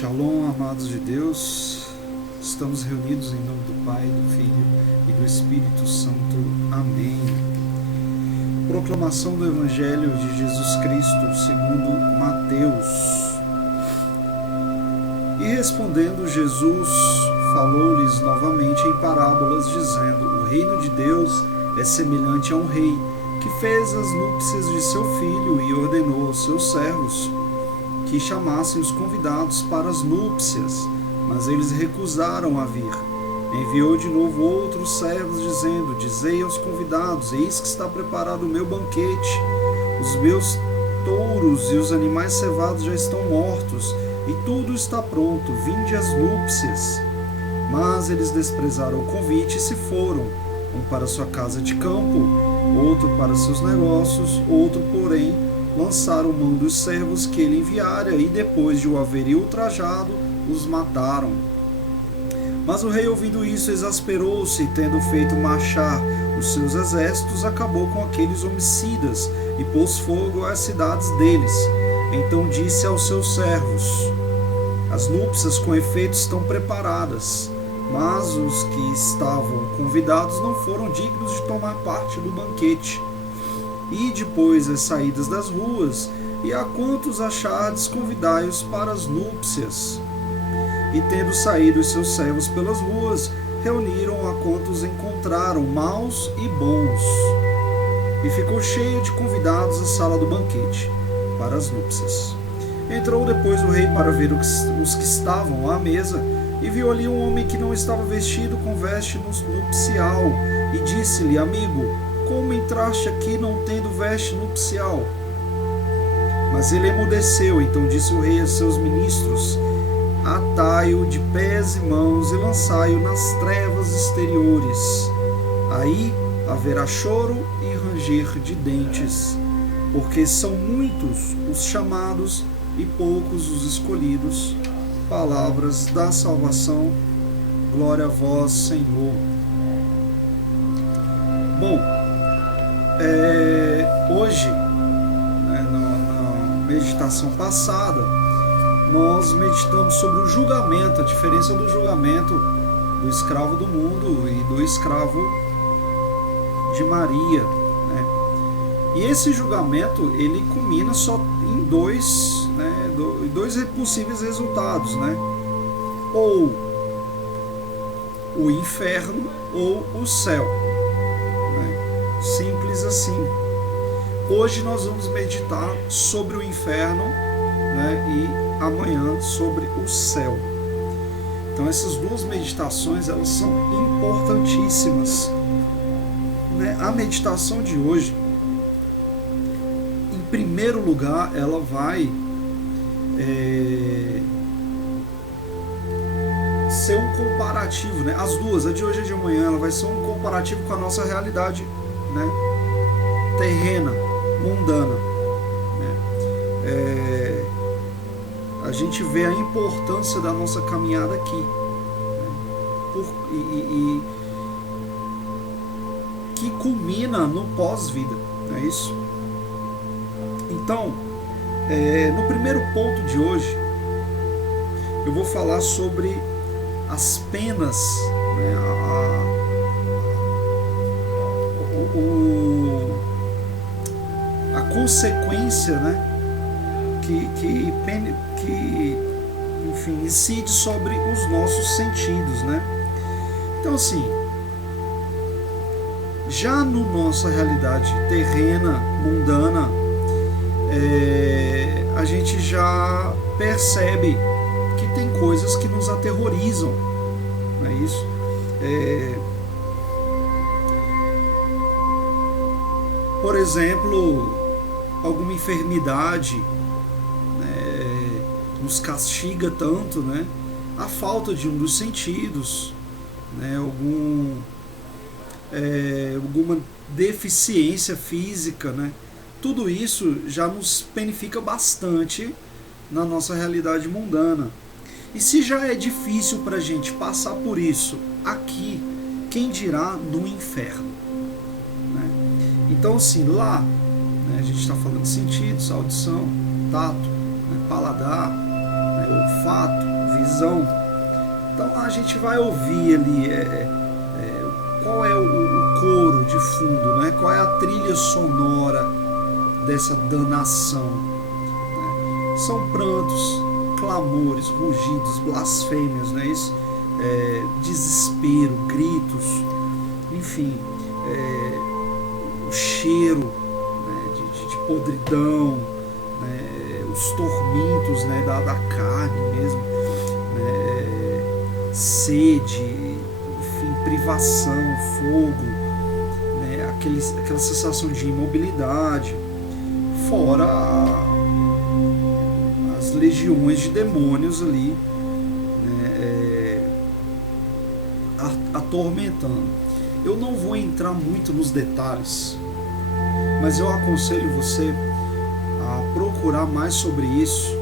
Shalom, amados de Deus, estamos reunidos em nome do Pai, do Filho e do Espírito Santo. Amém. Proclamação do Evangelho de Jesus Cristo segundo Mateus. E respondendo Jesus, falou-lhes novamente em parábolas, dizendo: o reino de Deus é semelhante a um rei, que fez as núpcias de seu filho e ordenou aos seus servos que chamassem os convidados para as núpcias, mas eles recusaram a vir. Enviou de novo outros servos, dizendo: dizei aos convidados: eis que está preparado o meu banquete, os meus touros e os animais cevados já estão mortos, e tudo está pronto, vinde às núpcias. Mas eles desprezaram o convite e se foram, um para sua casa de campo, outro para seus negócios, outro, porém, lançaram mão dos servos que ele enviara, e depois de o haverem ultrajado, os mataram. Mas o rei, ouvindo isso, exasperou-se, e tendo feito marchar os seus exércitos, acabou com aqueles homicidas e pôs fogo às cidades deles. Então disse aos seus servos: as núpcias com efeito estão preparadas, mas os que estavam convidados não foram dignos de tomar parte do banquete. E depois as saídas das ruas, e a quantos achardes, convidai-os para as núpcias. E tendo saído os seus servos pelas ruas, reuniram a quantos encontraram, maus e bons. E ficou cheia de convidados a sala do banquete, para as núpcias. Entrou depois o rei para ver os que estavam à mesa, e viu ali um homem que não estava vestido com veste nupcial, e disse-lhe: amigo, como entraste aqui não tendo veste nupcial? Mas ele emudeceu. Então disse o rei a seus ministros: atai-o de pés e mãos e lançai-o nas trevas exteriores. Aí haverá choro e ranger de dentes, porque são muitos os chamados e poucos os escolhidos. Palavras da salvação. Glória a vós, Senhor. Bom, hoje, na meditação passada, nós meditamos sobre o julgamento, a diferença do julgamento do escravo do mundo e do escravo de Maria, né? E esse julgamento, ele culmina só em dois possíveis resultados, né? Ou o inferno ou o céu. Simples assim. Hoje nós vamos meditar sobre o inferno, né, e amanhã sobre o céu. Então essas duas meditações, elas são importantíssimas, né? A meditação de hoje, em primeiro lugar, ela vai ser um comparativo, né? As duas, a de hoje e a de amanhã, ela vai ser um comparativo com a nossa realidade, né, terrena, mundana, né? A gente vê a importância da nossa caminhada aqui, né? Que culmina no pós-vida, não é isso? Então, no primeiro ponto de hoje, eu vou falar sobre as penas, né, a consequência, né, que enfim, incide sobre os nossos sentidos, né? Então, assim, já na nossa realidade terrena, mundana, a gente já percebe que tem coisas que nos aterrorizam, não é isso? Por exemplo, alguma enfermidade, né, nos castiga tanto, né? A falta de um dos sentidos, né? Alguma deficiência física, né? Tudo isso já nos penifica bastante na nossa realidade mundana. E se já é difícil para a gente passar por isso aqui, quem dirá no inferno? Então, assim, lá, né, a gente está falando de sentidos, audição, tato, né, paladar, né, olfato, visão. Então a gente vai ouvir ali qual é o coro de fundo, né? Qual é a trilha sonora dessa danação. Né? São prantos, clamores, rugidos, blasfêmias, né? Isso, desespero, gritos, enfim, o cheiro, né? de podridão, né? Os tormentos, né? da carne mesmo, né? Sede, enfim, privação, fogo, né? Aquela sensação de imobilidade, fora as legiões de demônios ali, né? Atormentando. Eu não vou entrar muito nos detalhes, mas eu aconselho você a procurar mais sobre isso.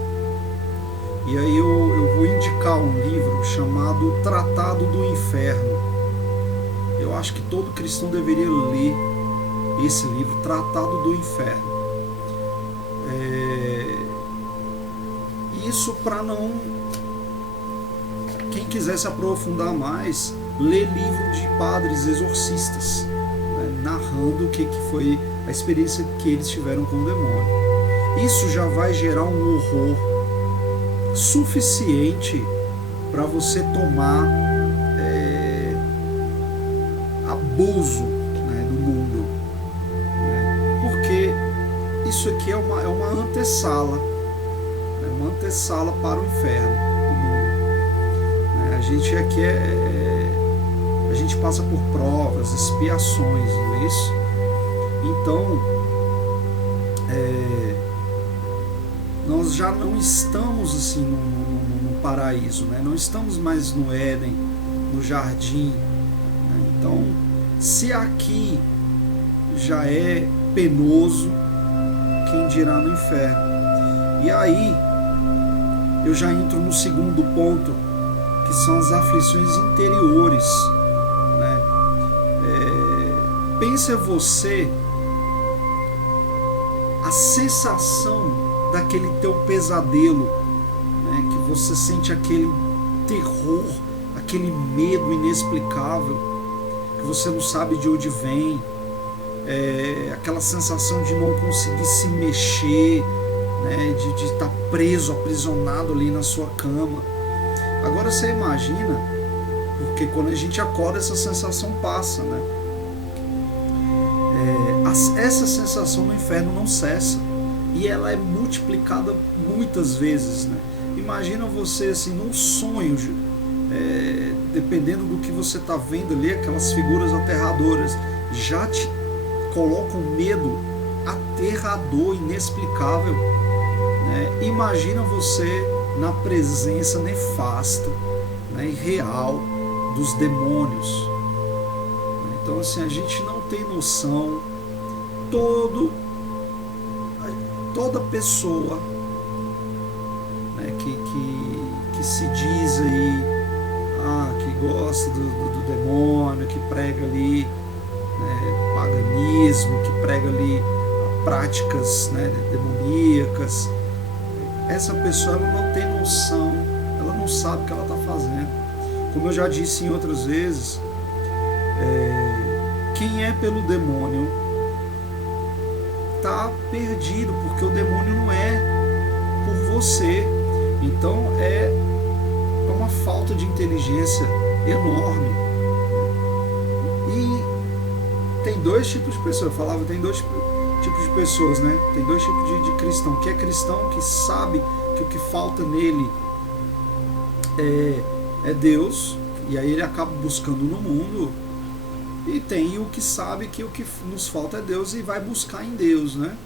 E aí eu vou indicar um livro chamado Tratado do Inferno. Eu acho que todo cristão deveria ler esse livro, Tratado do Inferno. Isso para não... Quem quiser se aprofundar mais, lê livro de padres exorcistas, né, narrando o que foi a experiência que eles tiveram com o demônio. Isso já vai gerar um horror suficiente para você tomar abuso, né, do mundo, né? Porque isso aqui é uma antessala, né, uma antessala para o inferno do mundo, né? A gente aqui a gente passa por provas, expiações, não é isso? Então nós já não estamos assim no paraíso, né? Não estamos mais no Éden, no jardim, né? Então, se aqui já é penoso, quem dirá no inferno? E aí eu já entro no segundo ponto, que são as aflições interiores, né? Pensa você a sensação daquele teu pesadelo, né, que você sente aquele terror, aquele medo inexplicável, que você não sabe de onde vem, aquela sensação de não conseguir se mexer, né, de estar preso, aprisionado ali na sua cama. Agora você imagina, porque quando a gente acorda essa sensação passa, né? Essa sensação no inferno não cessa. E ela é multiplicada muitas vezes, né? Imagina você assim, num sonho, dependendo do que você está vendo ali, aquelas figuras aterradoras já te colocam medo aterrador, inexplicável, né? Imagina você na presença nefasta, né, e real dos demônios. Então assim, a gente não tem noção. Toda pessoa, né, que se diz aí que gosta do demônio, que prega ali, né, paganismo, que prega ali práticas, né, demoníacas, essa pessoa ela não tem noção, ela não sabe o que ela está fazendo. Como eu já disse em outras vezes, quem é pelo demônio está perdido, porque o demônio não é por você. Então é uma falta de inteligência enorme. E tem dois tipos de pessoas. Eu falava, tem dois tipos de pessoas, né? Tem dois tipos de cristão. Que é cristão que sabe que o que falta nele é Deus, e aí ele acaba buscando no mundo. E tem o que sabe que o que nos falta é Deus e vai buscar em Deus, né?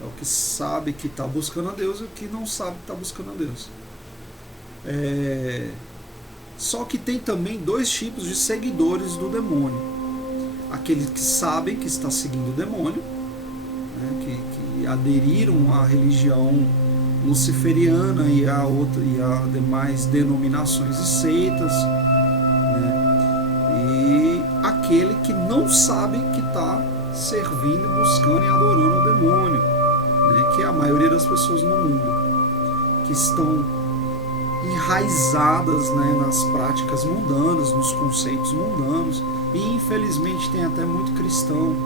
É o que sabe que está buscando a Deus e o que não sabe que está buscando a Deus. Só que tem também dois tipos de seguidores do demônio. Aqueles que sabem que está seguindo o demônio, né? que aderiram à religião luciferiana e a demais denominações e seitas, aquele que não sabe que está servindo, buscando e adorando o demônio, né? Que é a maioria das pessoas no mundo, que estão enraizadas, né, nas práticas mundanas, nos conceitos mundanos, e infelizmente tem até muito cristão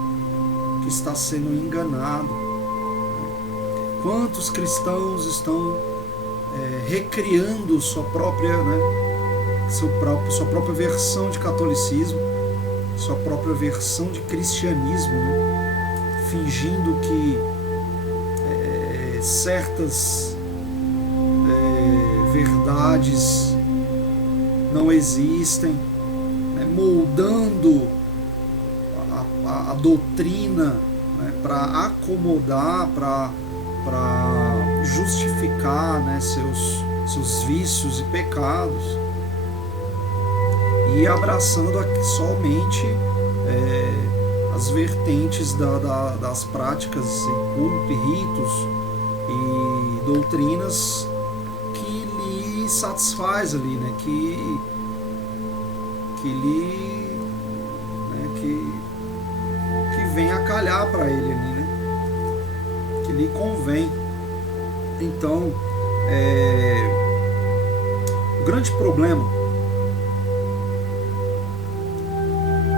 que está sendo enganado. Quantos cristãos estão recriando sua própria versão de catolicismo, sua própria versão de cristianismo, né? Fingindo que certas verdades não existem, né? Moldando a doutrina, né? Para acomodar, para justificar, né? seus vícios e pecados, e abraçando somente as vertentes das práticas e culto, ritos e doutrinas que lhe satisfaz ali, né? que vem a calhar para ele ali, né? Que lhe convém. Então, o grande problema,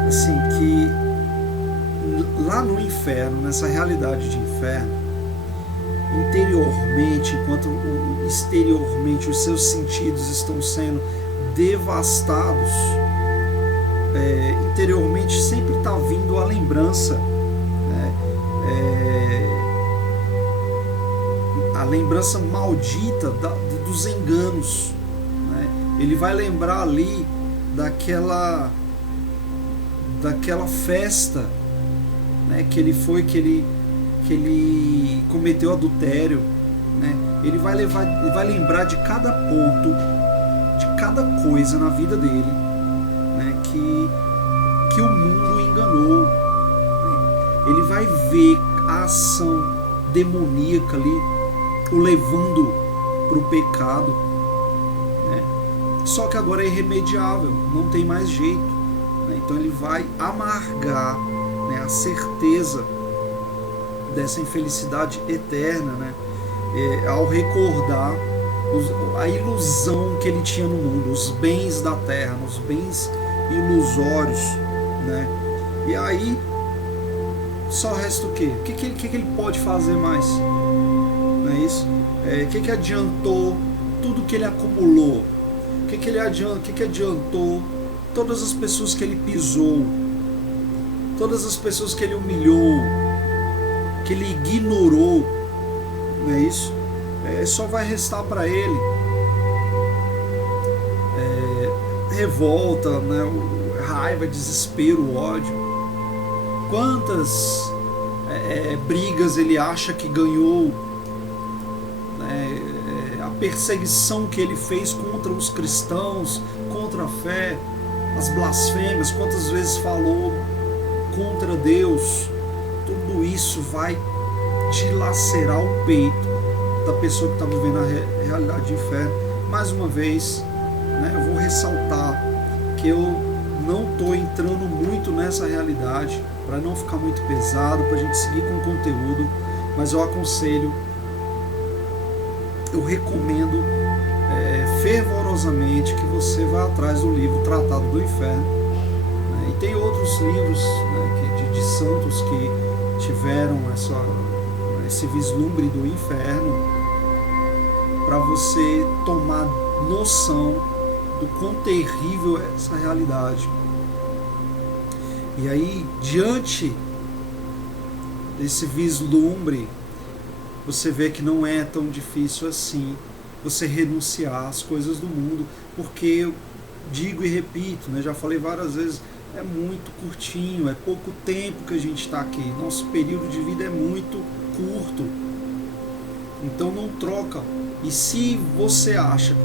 assim, que lá no inferno, nessa realidade de inferno, interiormente, enquanto exteriormente os seus sentidos estão sendo devastados, interiormente sempre está vindo a lembrança, né? A lembrança maldita dos enganos, né? Ele vai lembrar ali daquela festa, né? Que ele cometeu adultério, né? Ele vai lembrar de cada ponto, de cada coisa na vida dele, né? Que o mundo enganou, né? Ele vai ver a ação demoníaca ali o levando para o pecado, né? Só que agora é irremediável, não tem mais jeito, né? Então ele vai amargar, né, a certeza dessa infelicidade eterna, né? Ao recordar a ilusão que ele tinha no mundo, os bens da terra, os bens ilusórios, né? E aí só resta o quê? O que ele pode fazer mais? Não é isso? O que adiantou tudo que ele acumulou? O que adiantou todas as pessoas que ele pisou, todas as pessoas que ele humilhou, que ele ignorou? Não é isso? Só vai restar para ele revolta, né? Raiva, desespero, ódio. Quantas brigas ele acha que ganhou, né? A perseguição que ele fez contra os cristãos, contra a fé, as blasfêmias, quantas vezes falou contra Deus. Tudo isso vai dilacerar o peito da pessoa que está vivendo a realidade de inferno. Mais uma vez, né, eu vou ressaltar que eu não estou entrando muito nessa realidade para não ficar muito pesado, para a gente seguir com o conteúdo, mas eu aconselho, eu recomendo fervorosamente que você vá atrás do livro Tratado do Inferno, né? E tem outros livros, né, de santos que tiveram esse vislumbre do inferno, para você tomar noção do quão terrível é essa realidade. E aí, diante desse vislumbre, você vê que não é tão difícil assim você renunciar às coisas do mundo, porque eu digo e repito, né, já falei várias vezes, é muito curtinho, é pouco tempo que a gente está aqui, nosso período de vida é muito curto, então não troca. E se você acha,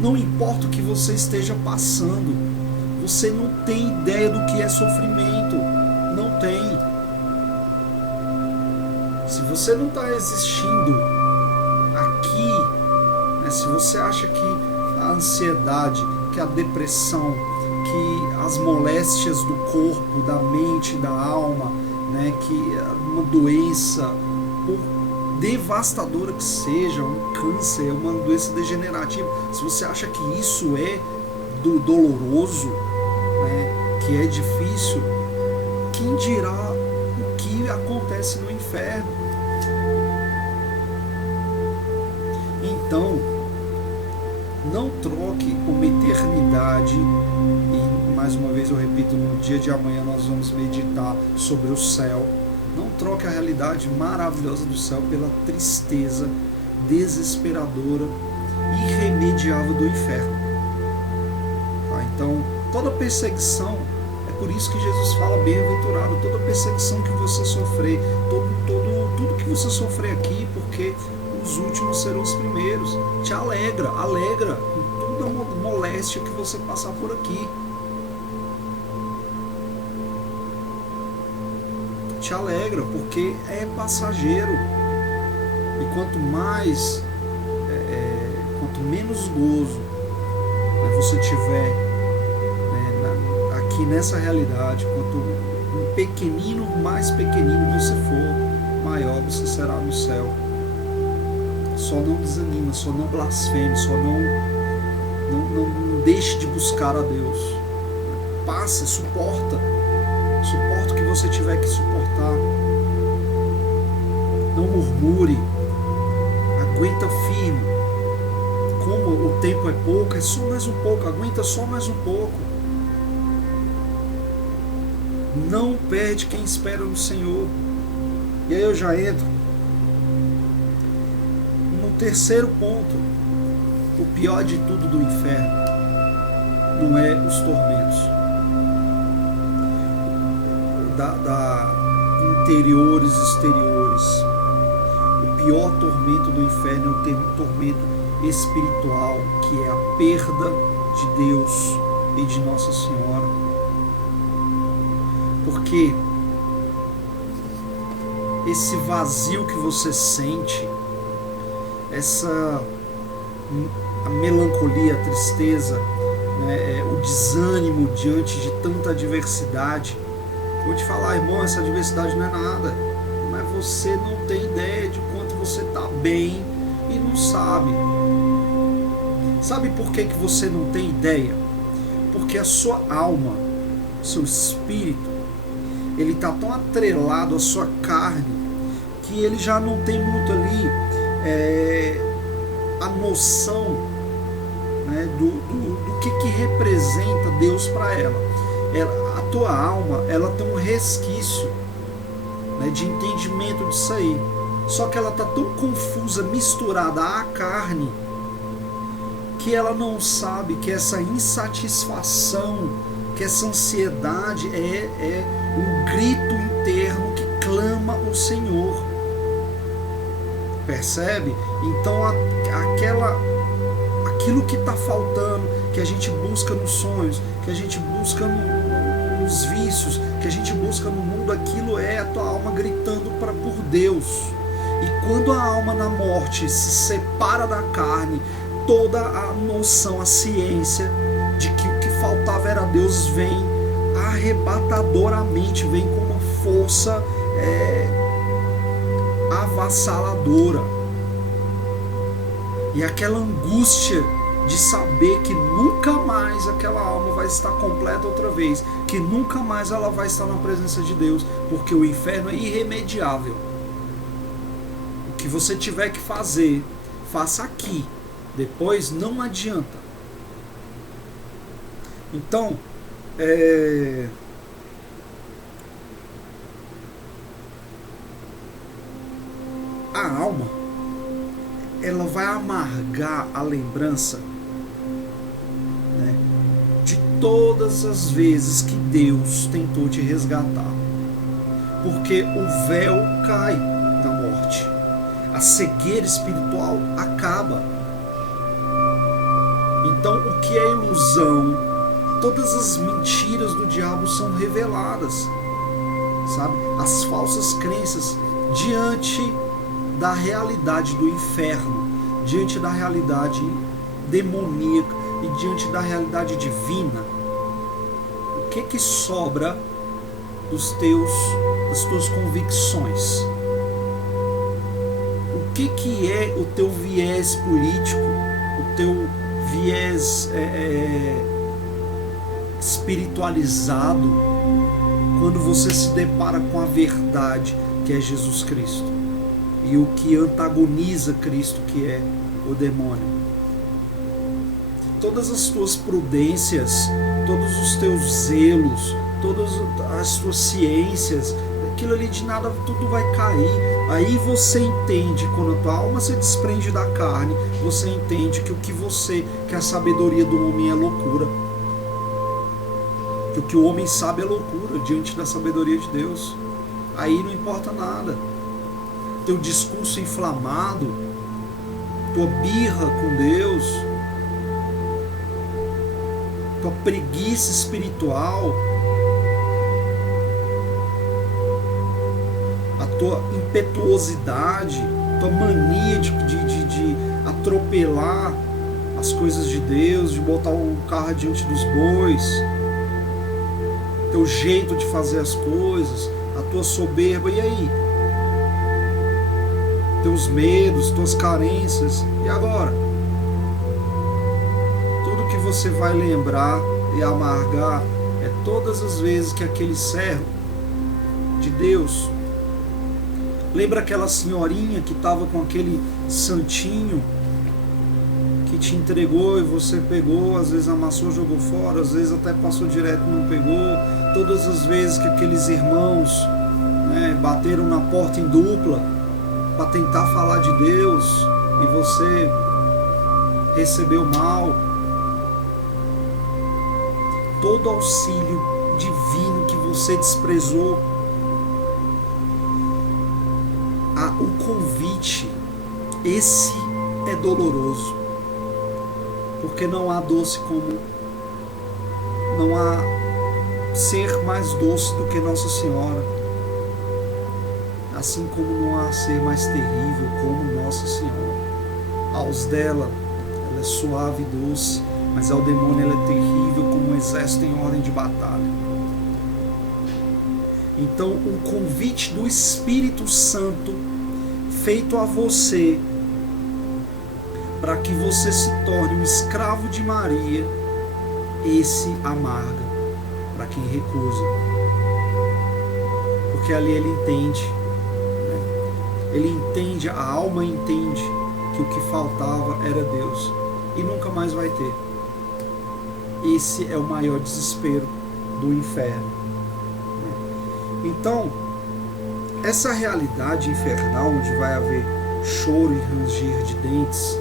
não importa o que você esteja passando, você não tem ideia do que é sofrimento, não tem. Se você não está existindo aqui, né, se você acha que a ansiedade, que a depressão, que as moléstias do corpo, da mente, da alma, né, que uma doença, por devastadora que seja, um câncer, uma doença degenerativa, se você acha que isso é doloroso, né, que é difícil, quem dirá o que acontece no inferno? Então, não troque uma eternidade, e mais uma vez eu repito, no dia de amanhã nós vamos meditar sobre o céu. Não troque a realidade maravilhosa do céu pela tristeza desesperadora, irremediável do inferno. Tá? Então, toda perseguição, é por isso que Jesus fala bem-aventurado, toda perseguição que você sofrer, tudo que você sofrer aqui, porque os últimos serão os primeiros. Te alegra com toda a moléstia que você passar por aqui. Te alegra, porque é passageiro. E quanto menos gozo, né, você tiver, né, aqui nessa realidade, quanto mais pequenino você for, maior você será no céu. Só não desanima, só não blasfeme, só não deixe de buscar a Deus. Passa, suporta o que você tiver que suportar. Não murmure, aguenta firme. Como o tempo é pouco, é só mais um pouco, aguenta só mais um pouco. Não perde quem espera no Senhor. E aí eu já entro no terceiro ponto. O pior de tudo do inferno não é os tormentos interiores e exteriores. O pior tormento do inferno é o tormento espiritual, que é a perda de Deus e de Nossa Senhora. Porque esse vazio que você sente, a melancolia, a tristeza, né, o desânimo diante de tanta adversidade. Vou te falar, irmão, essa adversidade não é nada, mas você não tem ideia de quanto você está bem e não sabe. Sabe por que você não tem ideia? Porque a sua alma, seu espírito, ele está tão atrelado à sua carne que ele já não tem muito ali a noção, né, do que representa Deus para ela. A tua alma, ela tem um resquício, né, de entendimento disso aí. Só que ela está tão confusa, misturada à carne, que ela não sabe que essa insatisfação, que essa ansiedade é um grito interno que clama o Senhor. Percebe? Então aquilo que está faltando, que a gente busca nos sonhos, que a gente busca nos vícios, que a gente busca no mundo, aquilo é a tua alma gritando por Deus. E quando a alma na morte se separa da carne, toda a noção, a ciência de que o que faltava era Deus vem arrebatadoramente, vem com uma força avassaladora. E aquela angústia de saber que nunca mais aquela alma vai estar completa outra vez, que nunca mais ela vai estar na presença de Deus, porque o inferno é irremediável. O que você tiver que fazer, faça aqui, depois não adianta. Então, a alma, ela vai amargar a lembrança, né, de todas as vezes que Deus tentou te resgatar, porque o véu cai na morte, a cegueira espiritual acaba. Então, o que é ilusão, todas as mentiras do diabo são reveladas, sabe? As falsas crenças diante da realidade do inferno, diante da realidade demoníaca e diante da realidade divina. O que sobra das tuas convicções? que é o teu viés político, o teu viés espiritualizado, quando você se depara com a verdade que é Jesus Cristo e o que antagoniza Cristo, que é o demônio. Todas as tuas prudências, todos os teus zelos, todas as tuas ciências, aquilo ali de nada, tudo vai cair. Aí você entende, quando a tua alma se desprende da carne, você entende que a sabedoria do homem é loucura, que o que o homem sabe é loucura diante da sabedoria de Deus. Aí não importa nada. Teu discurso inflamado, tua birra com Deus, tua preguiça espiritual, a tua impetuosidade, tua mania de atropelar as coisas de Deus, de botar o carro diante dos bois, teu jeito de fazer as coisas, a tua soberba, e aí? Teus medos, tuas carências, e agora? Tudo que você vai lembrar e amargar é todas as vezes que aquele servo de Deus, lembra aquela senhorinha que estava com aquele santinho que te entregou e você pegou, às vezes amassou, jogou fora, às vezes até passou direto e não pegou. Todas as vezes que aqueles irmãos, né, bateram na porta em dupla para tentar falar de Deus e você recebeu mal. Todo auxílio divino que você desprezou, o convite, esse é doloroso, porque não há doce como, não há ser mais doce do que Nossa Senhora, assim como não há ser mais terrível como Nossa Senhora. Aos dela, ela é suave e doce, mas ao demônio ela é terrível como um exército em ordem de batalha. Então, o convite do Espírito Santo feito a você, para que você se torne um escravo de Maria, esse amarga para quem recusa. Porque ali ele entende, né? Ele entende, a alma entende que o que faltava era Deus, e nunca mais vai ter. Esse é o maior desespero do inferno. Então, essa realidade infernal, onde vai haver choro e ranger de dentes,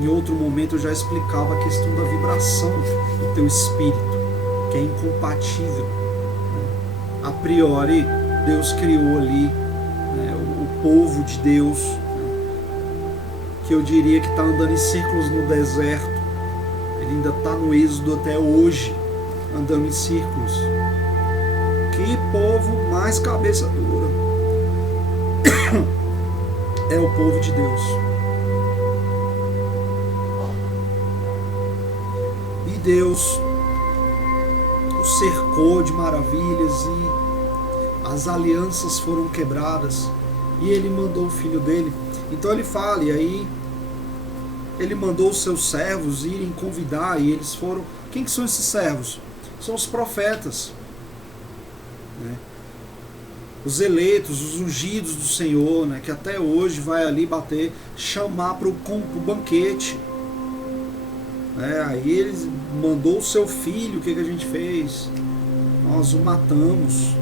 em outro momento eu já explicava a questão da vibração do teu espírito, que é incompatível. A priori, Deus criou ali, né, o povo de Deus, que eu diria que está andando em círculos no deserto. Ele ainda está no Êxodo até hoje, andando em círculos. Que povo mais cabeça dura. É o povo de Deus. E Deus o cercou de maravilhas e as alianças foram quebradas. E ele mandou o filho dele. Então ele fala, e aí ele mandou os seus servos irem convidar, e eles foram. Quem que são esses servos? São os profetas, né? Os eleitos, os ungidos do Senhor, né? Que até hoje vai ali bater, chamar para o banquete, né? Aí ele mandou o seu filho. O que a gente fez? Nós o matamos.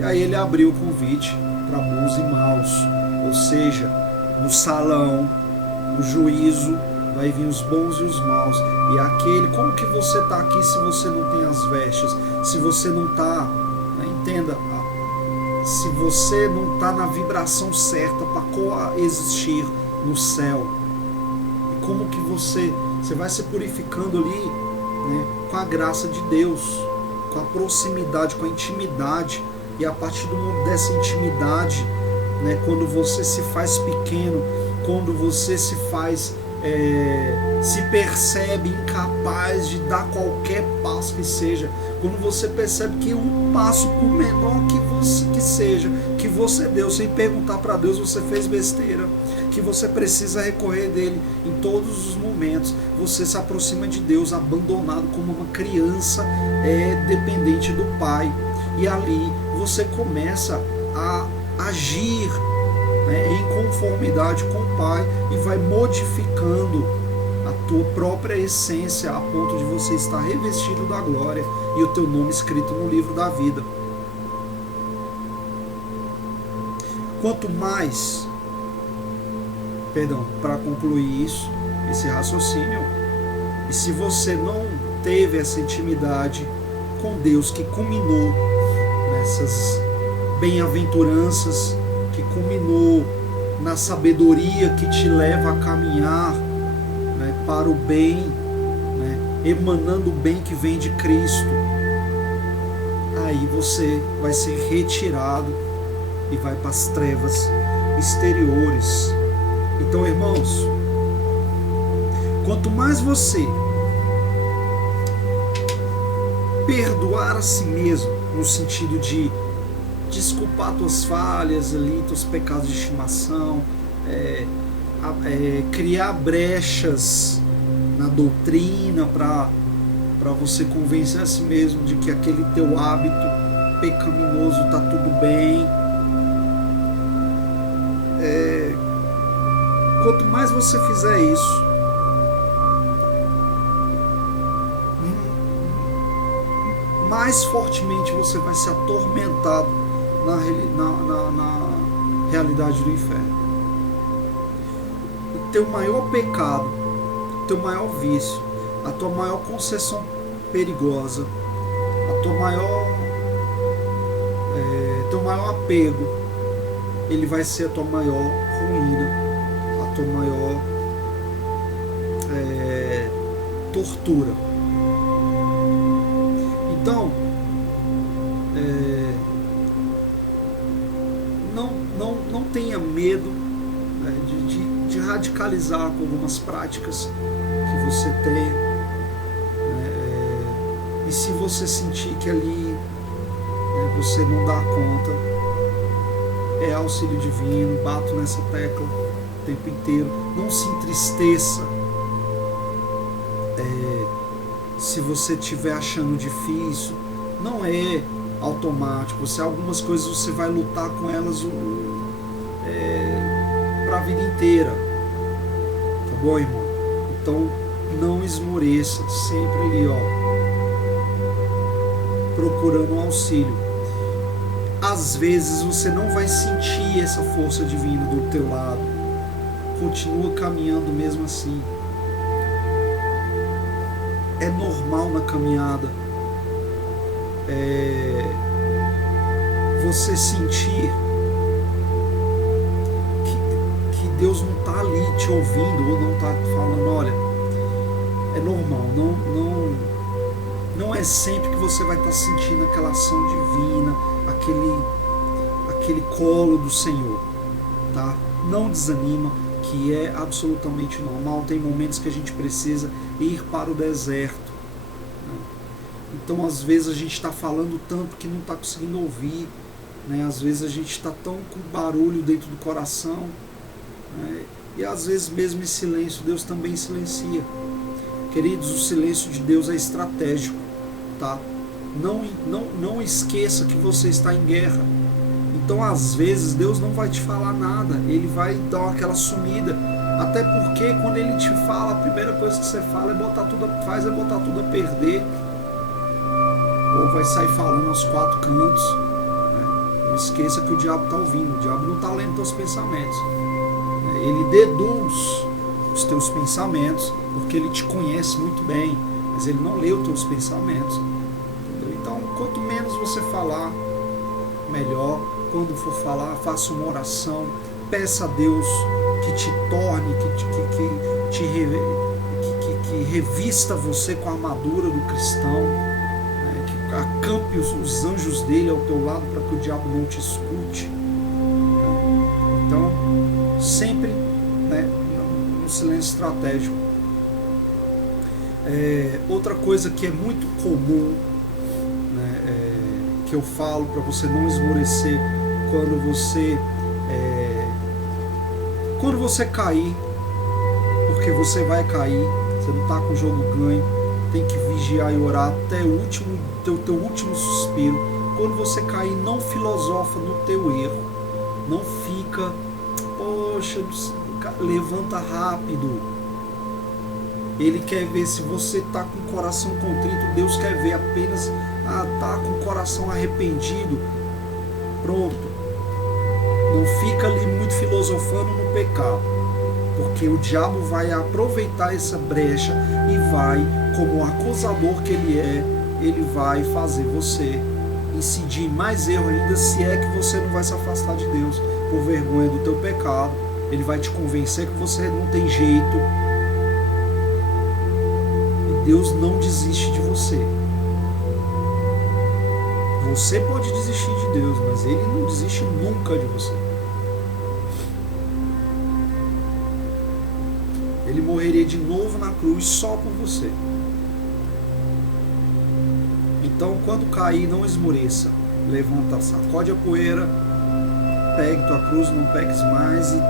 E aí ele abriu o convite para bons e maus, ou seja, no salão, no juízo, vai vir os bons e os maus. E aquele, como que você está aqui se você não tem as vestes? Se você não está, né, entenda, se você não está na vibração certa para coexistir no céu. E como que você vai se purificando ali, né, com a graça de Deus, com a proximidade, com a intimidade. E a partir dessa intimidade, né, quando você se faz pequeno, quando você se faz se percebe incapaz de dar qualquer passo que seja, quando você percebe que um passo, por menor que seja, que você deu sem perguntar para Deus, você fez besteira, que você precisa recorrer dele em todos os momentos, você se aproxima de Deus abandonado como uma criança dependente do Pai, e ali você começa a agir, né, em conformidade com o Pai, e vai modificando a tua própria essência a ponto de você estar revestido da glória e o teu nome escrito no livro da vida. Quanto mais, para concluir esse raciocínio, e se você não teve essa intimidade com Deus que culminou nessas bem-aventuranças, que culminou na sabedoria que te leva a caminhar, né, para o bem, né, emanando o bem que vem de Cristo, aí você vai ser retirado e vai para as trevas exteriores. Então, irmãos, quanto mais você perdoar a si mesmo, no sentido de desculpar tuas falhas ali, teus pecados de estimação, criar brechas na doutrina para você convencer a si mesmo de que aquele teu hábito pecaminoso está tudo bem. Quanto mais você fizer isso, mais fortemente você vai ser atormentado na realidade do inferno. O teu maior pecado, o teu maior vício, a tua maior concessão perigosa, teu maior apego, ele vai ser a tua maior ruína, a tua maior tortura. Então, não tenha medo, né, de radicalizar com algumas práticas que você tem, e se você sentir que ali, né, você não dá conta, é auxílio divino, bato nessa tecla o tempo inteiro. Não se entristeça se você estiver achando difícil, não é automático. Algumas coisas você vai lutar com elas para a vida inteira, tá bom, irmão? Então não esmoreça, sempre ali, procurando um auxílio. Às vezes você não vai sentir essa força divina do teu lado, continua caminhando mesmo assim. É normal na caminhada você sentir que Deus não está ali te ouvindo, ou não está falando. Olha, é normal, não é sempre que você vai estar sentindo aquela ação divina, aquele colo do Senhor, tá? Não desanima, que é absolutamente normal. Tem momentos que a gente precisa ir para o deserto, né? Então às vezes a gente está falando tanto que não está conseguindo ouvir, né? Às vezes a gente está tão com barulho dentro do coração, né? E às vezes mesmo em silêncio Deus também silencia. Queridos, o silêncio de Deus é estratégico, tá? Não esqueça que você está em guerra. Então às vezes Deus não vai te falar nada, Ele vai dar aquela sumida. Até porque quando Ele te fala, a primeira coisa que você fala é botar tudo a perder, ou vai sair falando aos quatro cantos, né? Não esqueça que o diabo está ouvindo, o diabo não está lendo teus pensamentos, né? Ele deduz os teus pensamentos, porque ele te conhece muito bem, mas ele não lê os teus pensamentos, entendeu? Então quanto menos você falar, melhor. Quando for falar, faça uma oração, peça a Deus que te torne, que revista você com a armadura do cristão, né? Que acampe os anjos dele ao teu lado para que o diabo não te escute, né? Então, sempre, né, silêncio estratégico. Outra coisa que é muito comum, né, que eu falo para você não esmorecer quando você cair, porque você vai cair, você não está com o jogo ganho, tem que vigiar e orar até o teu último suspiro. Quando você cair, não filosofa no teu erro, não fica, poxa, levanta rápido. Ele quer ver se você está com o coração contrito. Deus quer ver apenas, está com o coração arrependido. Pronto. Não fica ali muito filosofando no pecado, porque o diabo vai aproveitar essa brecha e vai, como o acusador que ele vai fazer você incidir mais erro ainda, se é que você não vai se afastar de Deus por vergonha do teu pecado. Ele vai te convencer que você não tem jeito. Deus não desiste de você. Você pode desistir de Deus, mas Ele não desiste nunca de você. Ele morreria de novo na cruz só por você. Então, quando cair, não esmoreça. Levanta, sacode a poeira, pegue tua cruz, não peques mais, e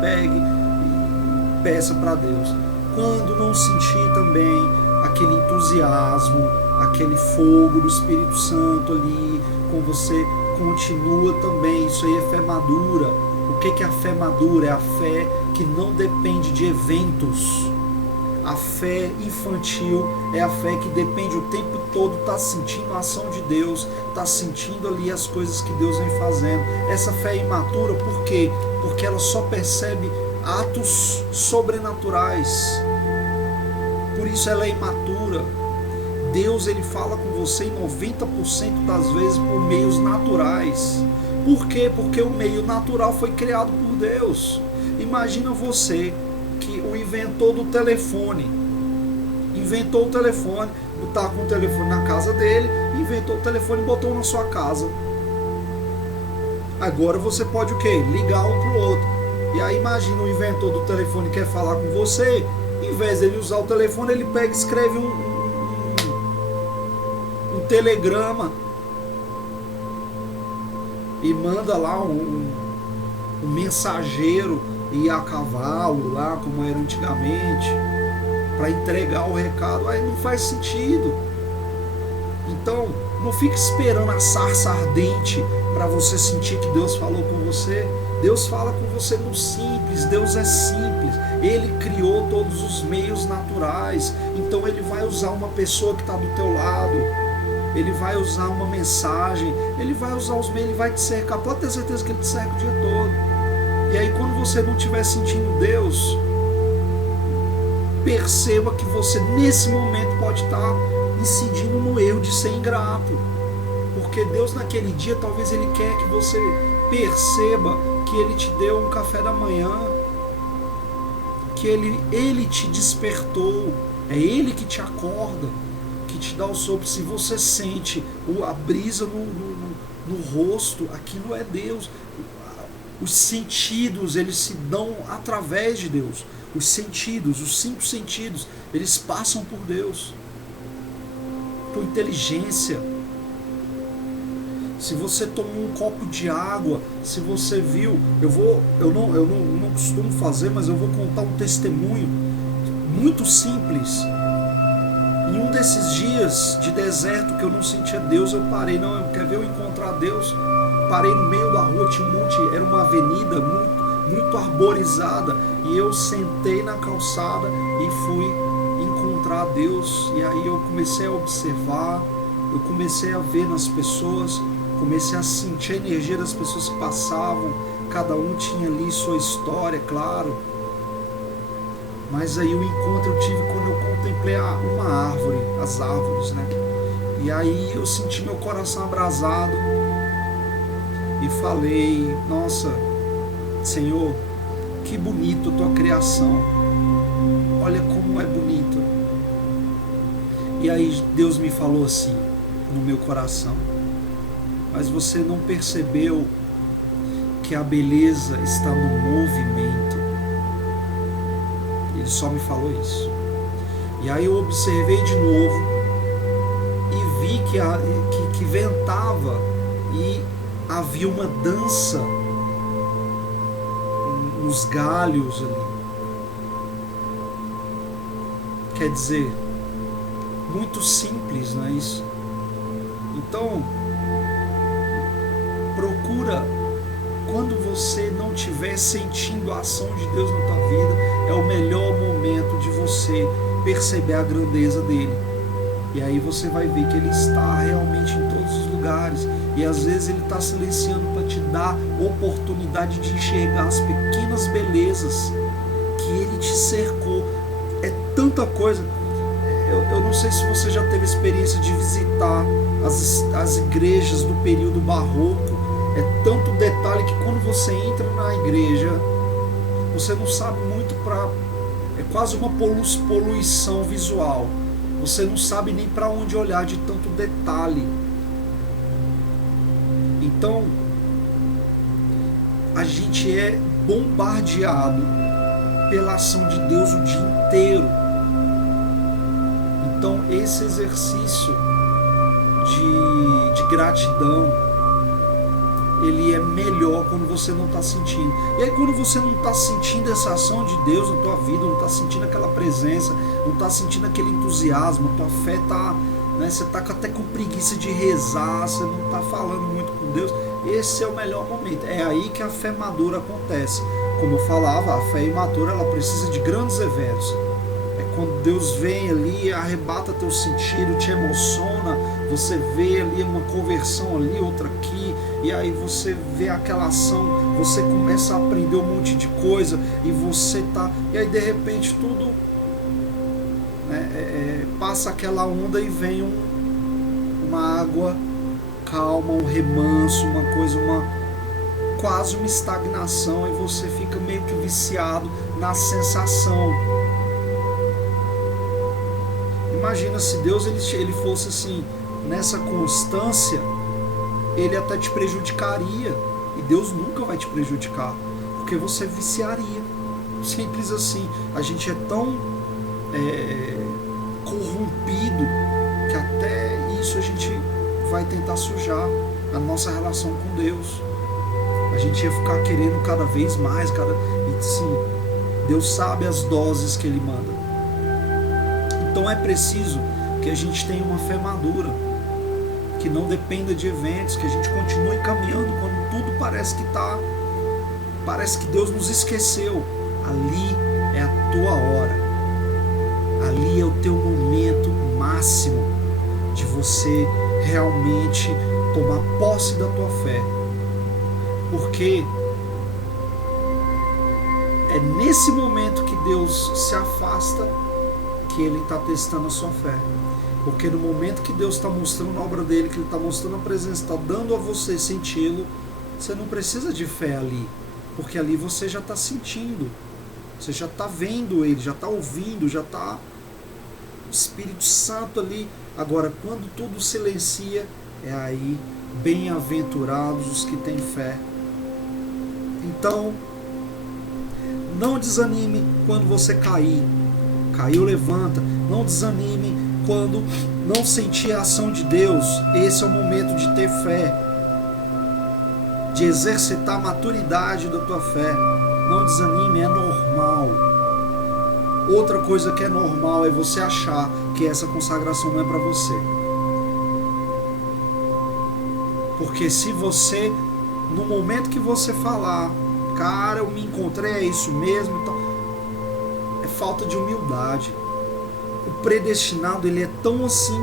pegue e peça para Deus. Quando não sentir também aquele entusiasmo, aquele fogo do Espírito Santo ali com você, continua também. Isso aí é fé madura. O que é a fé madura? É a fé que não depende de eventos. A fé infantil é a fé que depende o tempo todo, está sentindo a ação de Deus, está sentindo ali as coisas que Deus vem fazendo. Essa fé é imatura, por quê? Porque ela só percebe atos sobrenaturais. Por isso ela é imatura. Deus, ele fala com você em 90% das vezes por meios naturais. Por quê? Porque o meio natural foi criado por Deus. Imagina você, que o inventor do telefone, inventou o telefone, está com o telefone na casa dele, inventou o telefone e botou na sua casa. Agora você pode o quê? Ligar um para o outro. E aí imagina o inventor do telefone quer falar com você, em vez de ele usar o telefone, ele pega e escreve um telegrama e manda lá um mensageiro ir a cavalo lá, como era antigamente, para entregar o recado. Aí não faz sentido. Então, não fique esperando a sarça ardente para você sentir que Deus falou com você. Deus fala com você no simples. Deus é simples. Ele criou todos os meios naturais. Então Ele vai usar uma pessoa que está do teu lado. Ele vai usar uma mensagem. Ele vai usar os meios. Ele vai te cercar. Pode ter certeza que Ele te cerca o dia todo. E aí, quando você não estiver sentindo Deus, perceba que você nesse momento pode estar incidindo no erro de ser ingrato. Porque Deus naquele dia, talvez Ele quer que você perceba que Ele te deu um café da manhã, que Ele te despertou, é Ele que te acorda, que te dá o sopro. Se você sente a brisa no rosto, aquilo é Deus. Os sentidos, eles se dão através de Deus. Os sentidos, os 5 sentidos, eles passam por Deus. Por inteligência. Se você tomou um copo de água, se você viu, eu não costumo fazer, mas eu vou contar um testemunho muito simples. Em um desses dias de deserto que eu não sentia Deus, eu parei, quer ver eu encontrar Deus? Parei no meio da rua, tinha um monte, era uma avenida muito arborizada, e eu sentei na calçada e fui encontrar Deus. E aí eu comecei a observar, eu comecei a ver nas pessoas, comecei a sentir a energia das pessoas que passavam, cada um tinha ali sua história, claro. Mas aí o encontro eu tive quando eu contemplei uma árvore, as árvores, né? E aí eu senti meu coração abrasado e falei: nossa, Senhor, que bonito a tua criação, olha como é bonito. E aí Deus me falou assim no meu coração: mas você não percebeu que a beleza está no movimento? Ele só me falou isso. E aí eu observei de novo e vi que ventava e havia uma dança nos galhos ali. Quer dizer, muito simples, não é isso? Então, procura, quando você não estiver sentindo a ação de Deus na tua vida, é o melhor momento de você perceber a grandeza dele. E aí você vai ver que ele está realmente em todos os lugares. E às vezes ele está silenciando para te dar oportunidade de enxergar as pequenas belezas que ele te cercou. É tanta coisa. Eu não sei se você já teve experiência de visitar as igrejas do período barroco. É tanto detalhe que quando você entra na igreja, você não sabe muito é quase uma poluição visual. Você não sabe nem para onde olhar de tanto detalhe. Então, a gente é bombardeado pela ação de Deus o dia inteiro. Então, esse exercício de gratidão, ele é melhor quando você não está sentindo. E aí quando você não está sentindo essa ação de Deus na tua vida, não está sentindo aquela presença, não está sentindo aquele entusiasmo, a tua fé está, né, você está até com preguiça de rezar, você não está falando muito com Deus, esse é o melhor momento. É aí que a fé madura acontece. Como eu falava, a fé imatura, ela precisa de grandes eventos. Quando Deus vem ali, arrebata teu sentido, te emociona, você vê ali uma conversão ali, outra aqui, e aí você vê aquela ação, você começa a aprender um monte de coisa, e você tá, e aí de repente tudo, né, passa aquela onda e vem uma água calma, um remanso, uma coisa, quase uma estagnação, e você fica meio que viciado na sensação. Imagina se Deus ele fosse assim, nessa constância, ele até te prejudicaria. E Deus nunca vai te prejudicar, porque você viciaria. Simples assim. A gente é tão corrompido que até isso a gente vai tentar sujar a nossa relação com Deus. A gente ia ficar querendo cada vez mais, e sim, Deus sabe as doses que Ele manda. Então é preciso que a gente tenha uma fé madura, que não dependa de eventos, que a gente continue caminhando quando tudo parece que Deus nos esqueceu. Ali é a tua hora, ali é o teu momento máximo de você realmente tomar posse da tua fé, porque é nesse momento que Deus se afasta, que Ele está testando a sua fé. Porque no momento que Deus está mostrando a obra dele, que Ele está mostrando a presença, está dando a você senti-lo, você não precisa de fé ali, porque ali você já está sentindo, você já está vendo Ele, já está ouvindo, já está o Espírito Santo ali. Agora, quando tudo silencia, é aí, bem-aventurados os que têm fé. Então, não desanime quando você cair. Caiu, levanta. Não desanime quando não sentir a ação de Deus. Esse é o momento de ter fé, de exercitar a maturidade da tua fé. Não desanime, é normal. Outra coisa que é normal é você achar que essa consagração não é para você. Porque se você, no momento que você falar, cara, eu me encontrei, é isso mesmo, então, é falta de humildade. O predestinado, ele é tão assim,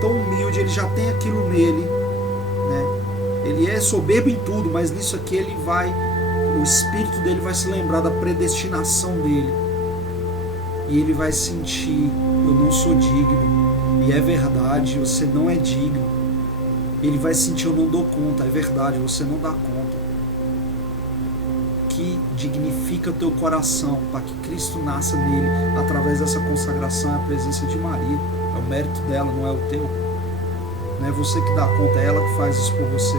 tão humilde, ele já tem aquilo nele, né? Ele é soberbo em tudo, mas nisso aqui o espírito dele vai se lembrar da predestinação dele, e ele vai sentir: eu não sou digno. E é verdade, você não é digno. Ele vai sentir: eu não dou conta. É verdade, você não dá conta. Que dignifica teu coração para que Cristo nasça nele através dessa consagração é a presença de Maria. É o mérito dela, não é o teu. Não é você que dá conta, é ela que faz isso por você.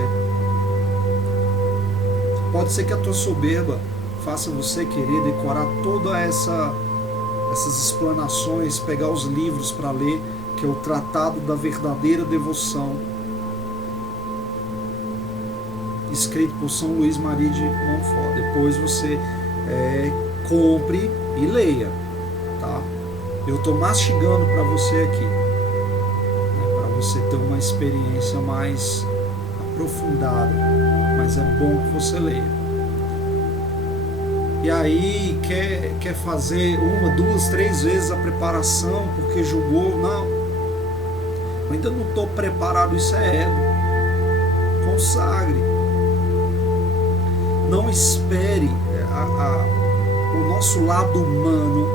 Pode ser que a tua soberba faça você querer decorar toda essa essas explanações, pegar os livros para ler, que é o Tratado da Verdadeira Devoção, escrito por São Luís Maria de Montfort. Depois você compre e leia, tá? Eu estou mastigando para você aqui, né, para você ter uma experiência mais aprofundada, mas é bom que você leia. E aí quer fazer 1, 2, 3 vezes a preparação porque julgou? Não, eu ainda não estou preparado, isso é ego. Consagre. Não espere. O nosso lado humano,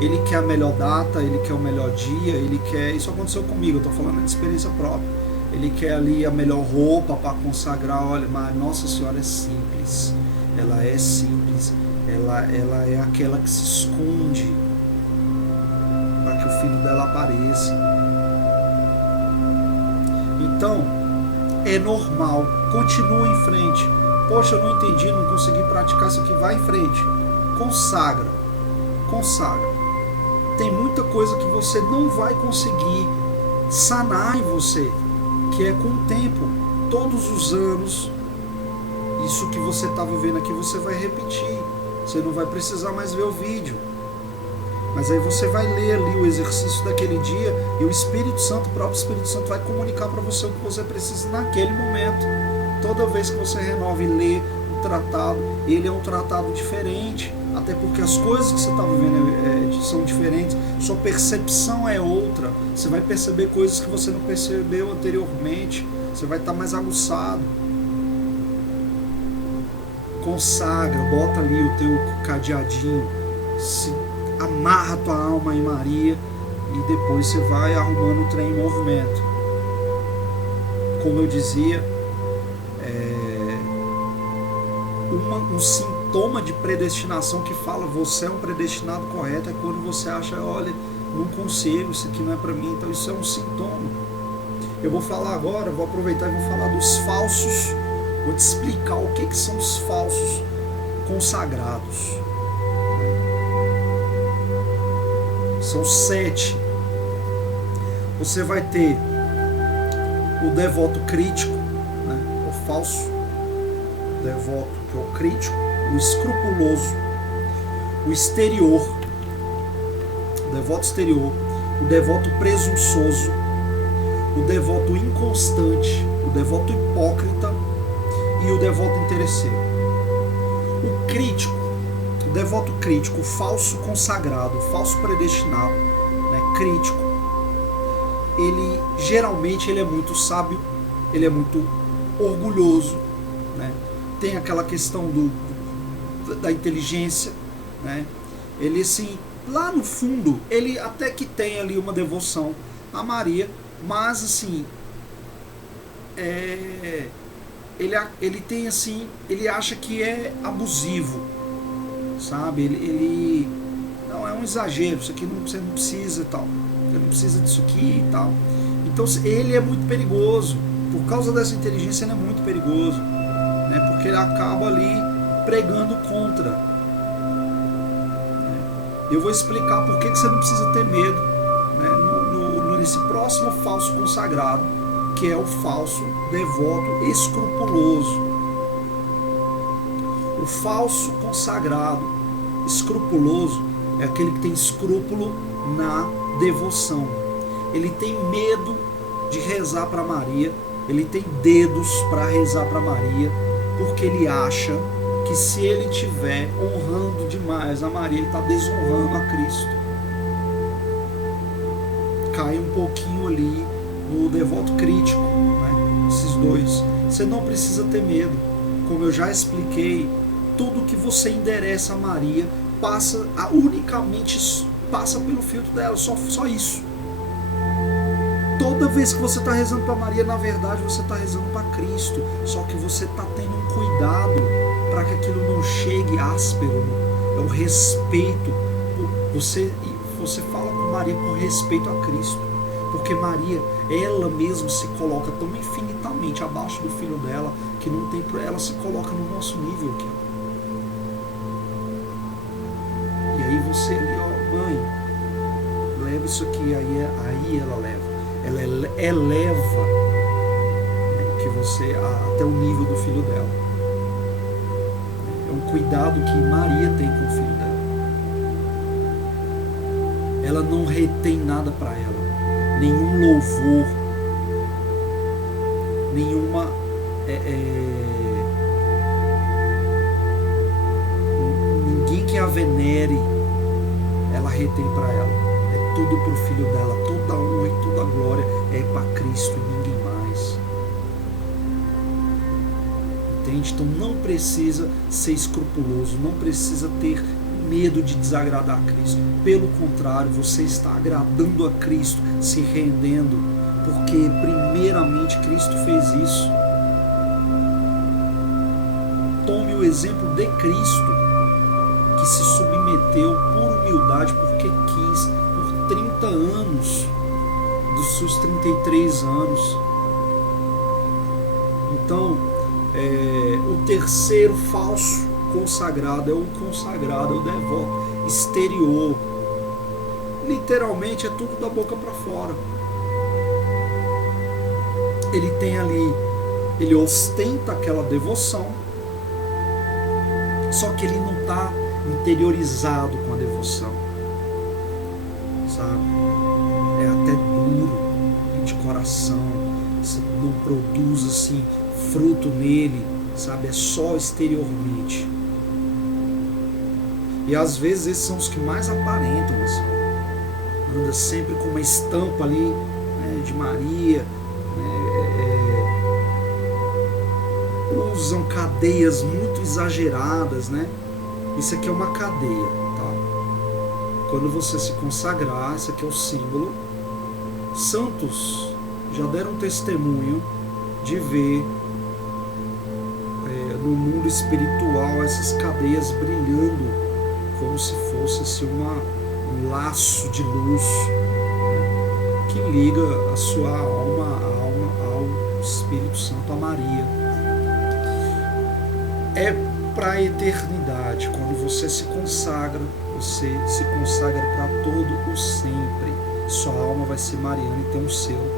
ele quer a melhor data, ele quer o melhor dia, ele quer... Isso aconteceu comigo, eu estou falando de experiência própria. Ele quer ali a melhor roupa para consagrar. Olha, mas Nossa Senhora é simples. Ela é simples. Ela é aquela que se esconde para que o filho dela apareça. Então, é normal. Continua em frente. Poxa, eu não entendi, não consegui praticar isso aqui. Vai em frente. Consagra. Consagra. Tem muita coisa que você não vai conseguir sanar em você, que é com o tempo. Todos os anos, isso que você está vivendo aqui, você vai repetir. Você não vai precisar mais ver o vídeo. Mas aí você vai ler ali o exercício daquele dia e o Espírito Santo, o próprio Espírito Santo, vai comunicar para você o que você precisa naquele momento. Toda vez que você renova e lê o tratado, ele é um tratado diferente. Até porque as coisas que você está vivendo são diferentes. Sua percepção é outra. Você vai perceber coisas que você não percebeu anteriormente. Você vai estar mais aguçado. Consagra, bota ali o teu cadeadinho, amarra tua alma em Maria e depois você vai arrumando o trem em movimento. Como eu dizia, um sintoma de predestinação que fala você é um predestinado correto é quando você acha, olha, não consigo, isso aqui não é para mim. Então isso é um sintoma. Eu vou falar agora, vou aproveitar e vou falar dos falsos. Vou te explicar o que são os falsos consagrados. São 7. Você vai ter o devoto crítico, né? O falso devoto, que é o crítico, o escrupuloso, o exterior, o devoto exterior, o devoto presunçoso, o devoto inconstante, o devoto hipócrita e o devoto interesseiro. O crítico, o devoto crítico, o falso consagrado, o falso predestinado, né, crítico, ele geralmente ele é muito sábio, ele é muito orgulhoso, né, tem aquela questão da inteligência, né, ele assim, lá no fundo, ele até que tem ali uma devoção a Maria, mas assim, ele tem assim, ele acha que é abusivo, sabe? Ele não, é um exagero, isso aqui você não precisa e tal, você não precisa disso aqui e tal. Então ele é muito perigoso, por causa dessa inteligência ele é muito perigoso, né? Porque ele acaba ali pregando contra, né? Eu vou explicar por que você não precisa ter medo, né? Nesse próximo falso consagrado, que é o falso devoto escrupuloso. O falso consagrado escrupuloso é aquele que tem escrúpulo na devoção. Ele tem medo de rezar para Maria, ele tem dedos para rezar para Maria, porque ele acha que se ele estiver honrando demais a Maria, ele está desonrando a Cristo. Cai um pouquinho ali no devoto crítico, né? Esses dois. Você não precisa ter medo. Como eu já expliquei, tudo que você endereça a Maria unicamente passa pelo filtro dela, só isso. Toda vez que você está rezando para Maria, na verdade você está rezando para Cristo, só que você está tendo um cuidado para que aquilo não chegue áspero. É o respeito. Você fala com Maria por respeito a Cristo, porque Maria, ela mesma se coloca tão infinitamente abaixo do filho dela, que não tem, ela se coloca no nosso nível aqui. E aí você ali, ó, mãe, isso que aí ela leva. Ela eleva, né, que você até o nível do filho dela. É um cuidado que Maria tem com o filho dela. Ela não retém nada para ela, nenhum louvor, nenhuma ninguém que a venere, ela retém para ela. É tudo pro filho dela, toda a honra e toda a glória é para Cristo e ninguém mais. Entende? Então não precisa ser escrupuloso, não precisa ter medo de desagradar a Cristo. Pelo contrário, você está agradando a Cristo, se rendendo, porque primeiramente Cristo fez isso. Tome o exemplo de Cristo, que se submeteu por humildade, porque quis, por 30 anos, dos seus 33 anos. Então, o terceiro falso consagrado é o consagrado, é o devoto exterior. Literalmente é tudo da boca para fora. Ele tem ali, ele ostenta aquela devoção, só que ele não está interiorizado com a devoção, sabe? É até duro de coração, não produz assim fruto nele, sabe? É só exteriormente. E às vezes esses são os que mais aparentam, assim. Anda sempre com uma estampa ali, né, de Maria, usam cadeias muito exageradas, né? Isso aqui é uma cadeia, tá? Quando você se consagrar, isso aqui é o símbolo. Santos já deram testemunho de ver no mundo espiritual essas cadeias brilhando como se fosse assim, um laço de luz, né, que liga a sua alma ao Espírito Santo, a Maria. É para a eternidade. Quando você se consagra para todo o sempre. Sua alma vai ser mariana e tem um selo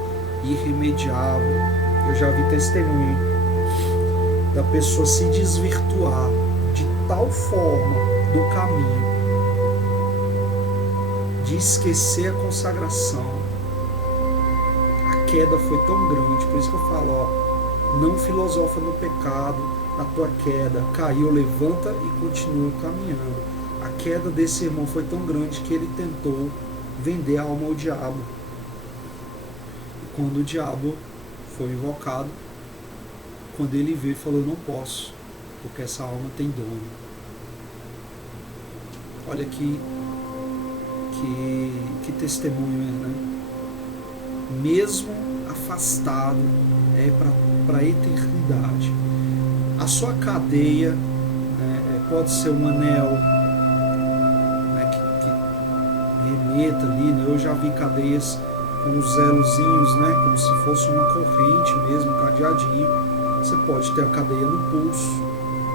irremediável. Eu já vi testemunho da pessoa se desvirtuar de tal forma do caminho, de esquecer a consagração. A queda foi tão grande, por isso que eu falo, não filosofa no pecado, a tua queda, caiu, levanta e continua caminhando. A queda desse irmão foi tão grande que ele tentou vender a alma ao diabo. E quando o diabo foi invocado, quando ele veio, falou, não posso, porque essa alma tem dono. Olha que testemunho, né? Mesmo afastado, é para a eternidade. A sua cadeia, né, pode ser um anel, né, que remeta ali, né? Eu já vi cadeias com os elozinhos, né, como se fosse uma corrente mesmo, um cadeadinho. Você pode ter a cadeia no pulso,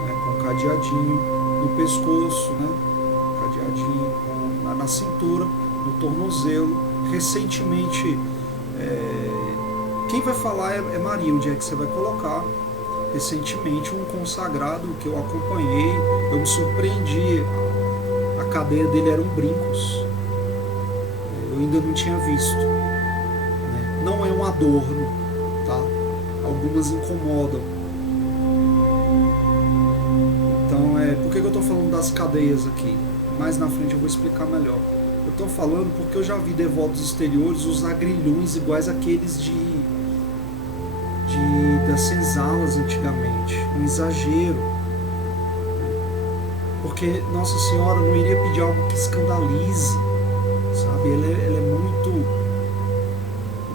né, com um cadeadinho no pescoço, né, cadeadinho na cintura, no tornozelo. Recentemente, quem vai falar é Maria, onde é que você vai colocar. Recentemente, um consagrado que eu acompanhei, eu me surpreendi, a cadeia dele eram brincos, eu ainda não tinha visto, né? Não é um adorno, tá? Algumas incomodam. Então, por que eu estou falando das cadeias aqui? Mais na frente eu vou explicar melhor. Eu estou falando porque eu já vi devotos exteriores usar grilhões iguais àqueles das senzalas antigamente, um exagero, porque Nossa Senhora não iria pedir algo que escandalize, sabe? Ela é muito.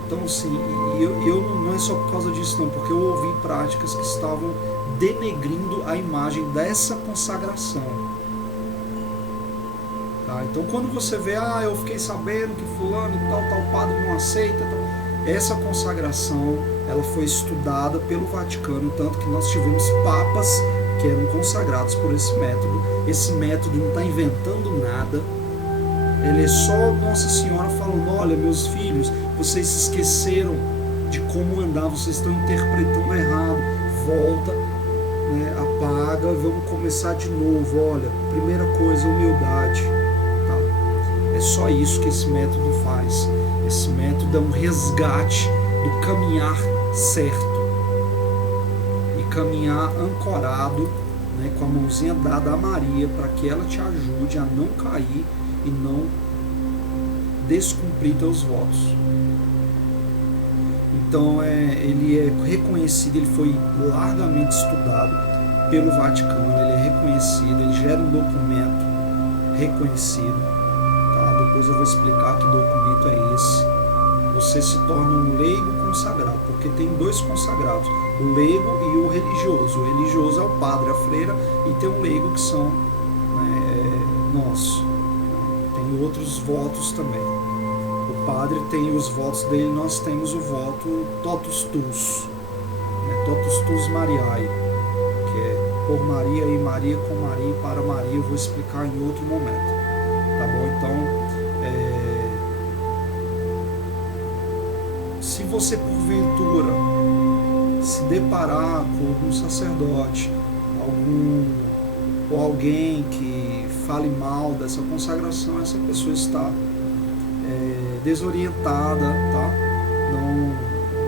Então, assim, eu não é só por causa disso, não, porque eu ouvi práticas que estavam denegrindo a imagem dessa consagração. Tá? Então, quando você vê, eu fiquei sabendo que fulano e tal padre não aceita, tal. Essa consagração, ela foi estudada pelo Vaticano, tanto que nós tivemos papas que eram consagrados por esse método. Esse método não está inventando nada, Ele é só Nossa Senhora falando: olha, meus filhos, vocês se esqueceram de como andar, vocês estão interpretando errado, volta, né, apaga, vamos começar de novo. Olha, primeira coisa, humildade, tá? É só isso que esse método faz. Esse método é um resgate do caminhar certo, e caminhar ancorado, né, com a mãozinha dada a Maria, para que ela te ajude a não cair e não descumprir teus votos. Então ele é reconhecido, ele foi largamente estudado pelo Vaticano, ele é reconhecido, ele gera um documento reconhecido, tá? Depois eu vou explicar que documento é esse. Você se torna um leigo consagrado, porque tem dois consagrados, o leigo e o religioso. O religioso é o padre, a freira, e tem um leigo que são, né, nós. Tem outros votos também. O padre tem os votos dele, nós temos o voto totus tuus, né, totus tuus Mariae, que é por Maria e Maria com Maria e para Maria. Eu vou explicar em outro momento, tá bom? Então, se você porventura se deparar com algum sacerdote, ou alguém que fale mal dessa consagração, essa pessoa está desorientada, tá?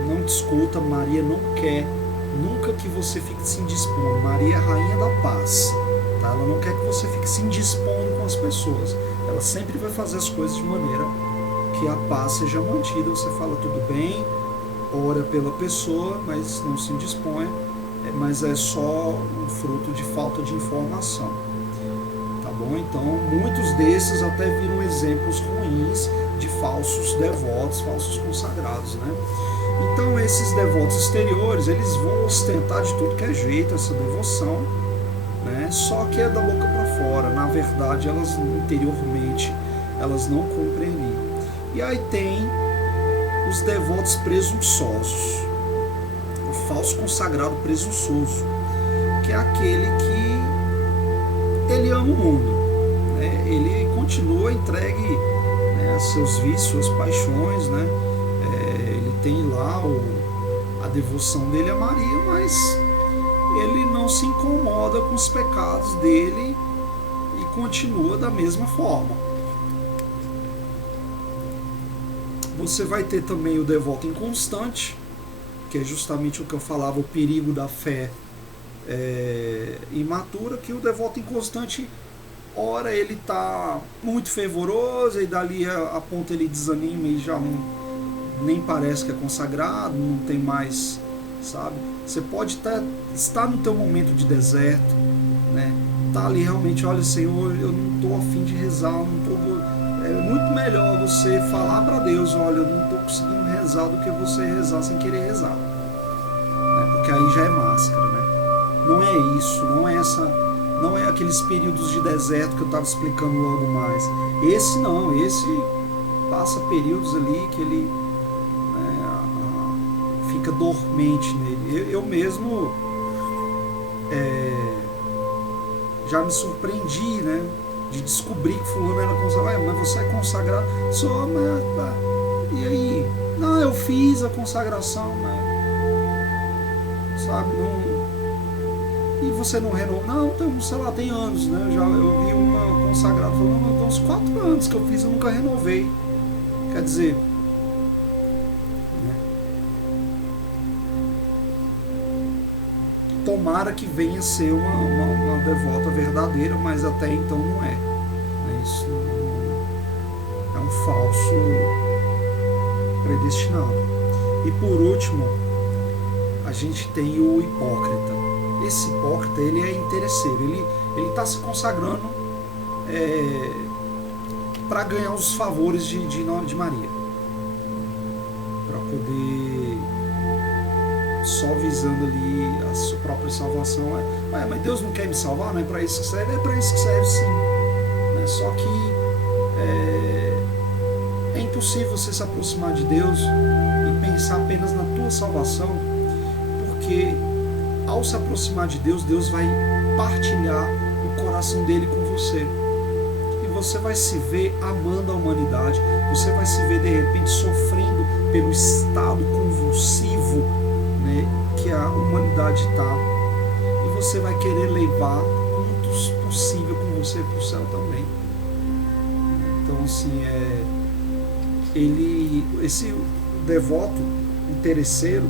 Não discuta. Maria não quer nunca que você fique se indispondo. Maria é a rainha da paz, tá? Ela não quer que você fique se indispondo com as pessoas. Ela sempre vai fazer as coisas de maneira que a paz seja mantida. Você fala tudo bem, ora pela pessoa, mas não se indisponha, mas é só um fruto de falta de informação, tá bom? Então, muitos desses até viram exemplos ruins de falsos devotos, falsos consagrados, né? Então, esses devotos exteriores, eles vão ostentar de tudo que é jeito essa devoção, né? Só que é da boca para fora. Na verdade, elas interiormente, elas não compreendem. E aí tem os devotos presunçosos, o falso consagrado presunçoso, que é aquele que ele ama o mundo, né? Ele continua entregue, né, a seus vícios, suas paixões, né? Ele tem lá a devoção dele a Maria, mas ele não se incomoda com os pecados dele e continua da mesma forma. Você vai ter também o devoto inconstante, que é justamente o que eu falava, o perigo da fé imatura, que o devoto inconstante, ora ele está muito fervoroso, e dali a ponto ele desanima e já nem parece que é consagrado, não tem mais, sabe? Você pode estar no teu momento de deserto, né? Tá ali realmente, olha, Senhor, eu não estou a fim de rezar, é muito melhor você falar para Deus: olha, eu não estou conseguindo rezar, do que você rezar sem querer rezar, né? Porque aí já é máscara, né? Não é isso, não é aqueles períodos de deserto que eu estava explicando logo mais. Esse não, esse passa períodos ali que ele, né, fica dormente nele. Eu mesmo já me surpreendi, né, de descobrir que fulano era consagrado. Mas você é consagrado? Sou, mas e aí? Não, eu fiz a consagração, mas, sabe, não. E você não renovou? Não, então, sei lá, tem anos, né? Eu vi uma consagrada falando: não, uns 4 anos que eu fiz, eu nunca renovei. Quer dizer, né? Tomara que venha a ser uma devota verdadeira, mas até então não é. Isso é um falso predestinado. E por último, a gente tem o hipócrita. Esse hipócrita, ele é interesseiro, ele está se consagrando para ganhar os favores de Maria, para poder, só visando ali a sua própria salvação. Mas Deus não quer me salvar? Não é para isso que serve? É para isso que serve, sim, né? Só que é impossível você se aproximar de Deus e pensar apenas na tua salvação, porque ao se aproximar de Deus, Deus vai partilhar o coração dele com você. E você vai se ver amando a humanidade, você vai se ver de repente sofrendo pelo estado convulsivo, né, que a humanidade está, e você vai querer levar quantos possível com você para o céu também. Então, assim, esse devoto interesseiro,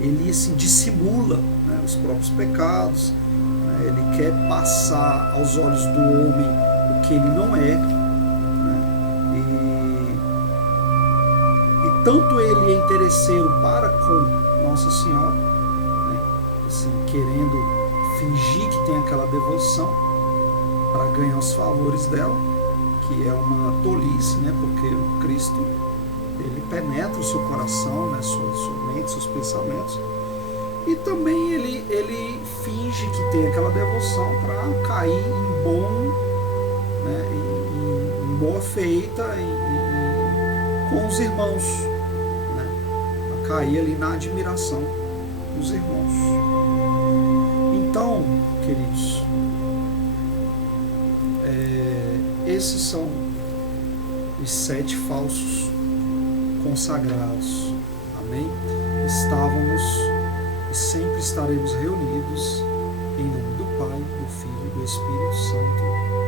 ele assim, dissimula, né, os próprios pecados, né, ele quer passar aos olhos do homem o que ele não é, né, e tanto ele é interesseiro para com Nossa Senhora, né, assim, querendo fingir que tem aquela devoção para ganhar os favores dela, que é uma tolice, né, porque o Cristo, ele penetra o seu coração, né, sua mente, seus pensamentos, e também ele finge que tem aquela devoção para cair em bom, né, em boa feita com os irmãos, né, para cair ali na admiração dos irmãos. Então, queridos, esses são os 7 falsos consagrados. Amém? Estávamos e sempre estaremos reunidos em nome do Pai, do Filho e do Espírito Santo.